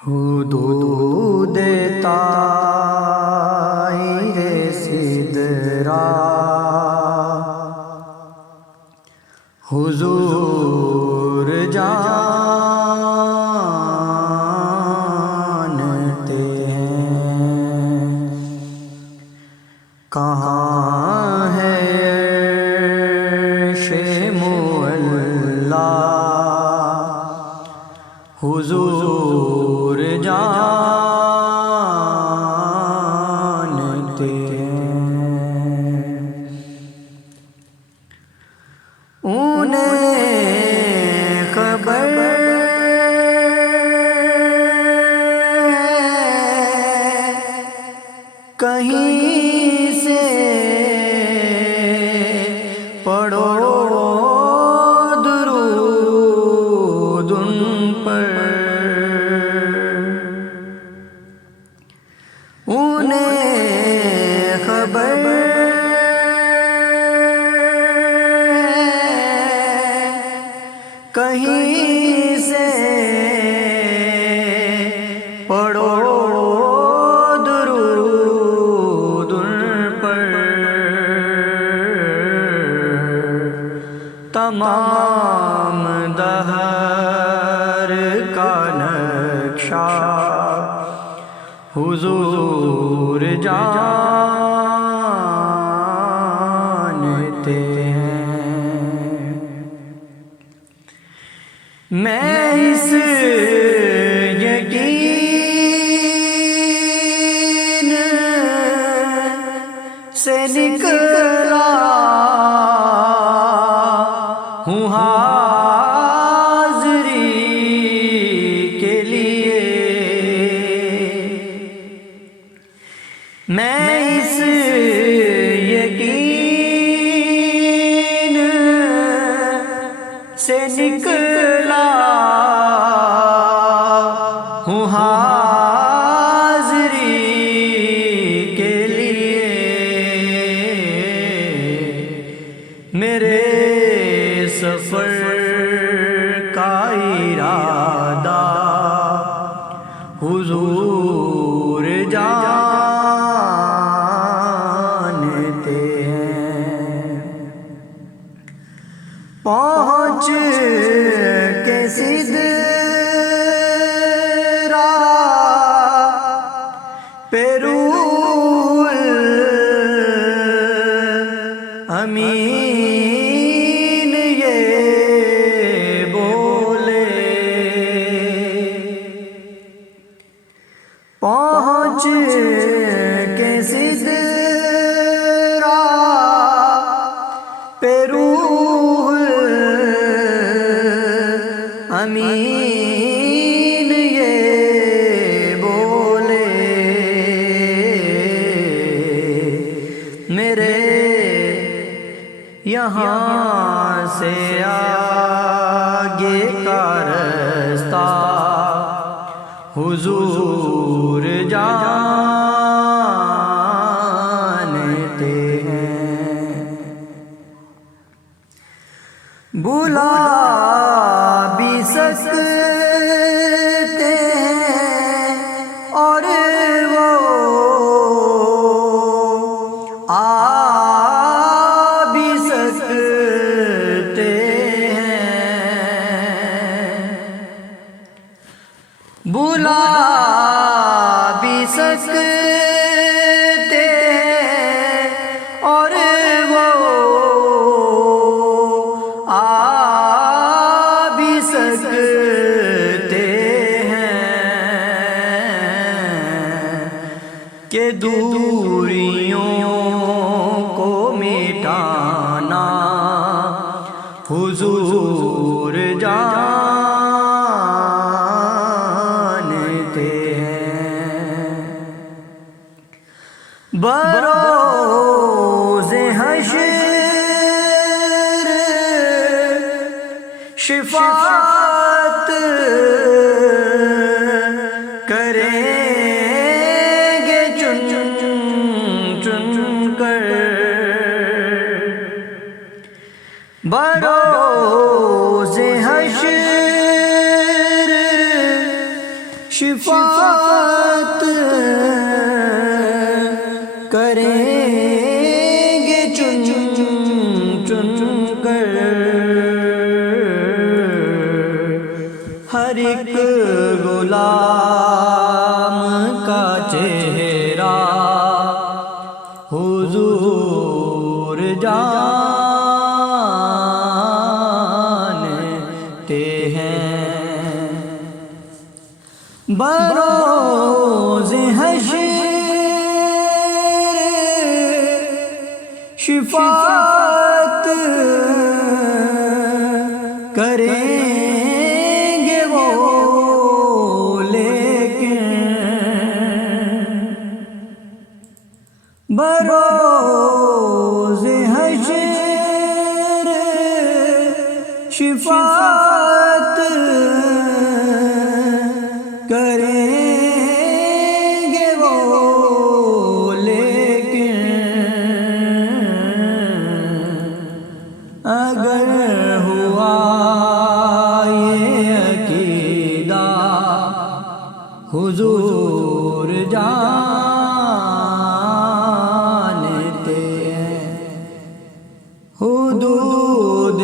حدود طاہر سدرا حضور جانتے ہیں کہاں ہے عرش معلا حضور جانتے ہیں انہیں خبر کہیں سے پڑھو درود ان پر انہیں خبر کہیں سے پڑھو درود ان پر تمام دہر کا نقشہ حضور جانتے ہیں میں اس یقین سے نکلا ہوں حاضری کے لیے میں اس یقین سے نکلا ہوں حاضری کے لیے میرے سفر کا ارادہ حضور جانتے ہیں پہنچ کے سدرا پہ روح امین یہ بولے پہنچ کے سدرا پہ روح امین یہ بولے میرے یہاں سے آگے کا رستہ حضور جانتے ہیں بلا بھی سکتے ہیں اور وہ آ بھی سکتے ہیں بلا بھی سکتے ہیں اور وہ آ بھی سکتے ہیں کہ دوریوں کو مٹانا حضور جانتے ہیں بروز حشر شفاعت کریں گے چن چن کر بروز حشر شفاعت کریں گے چن چن کر ہر ایک غلام کا چہرہ حضور جانتے ہیں بروز حشر شفاعت کریں گے وہ لیکن بروز حشر شفاعت کریں گے وہ لیکن اگر ہوا یہ عقیدہ حضور جانتے ہیں حدود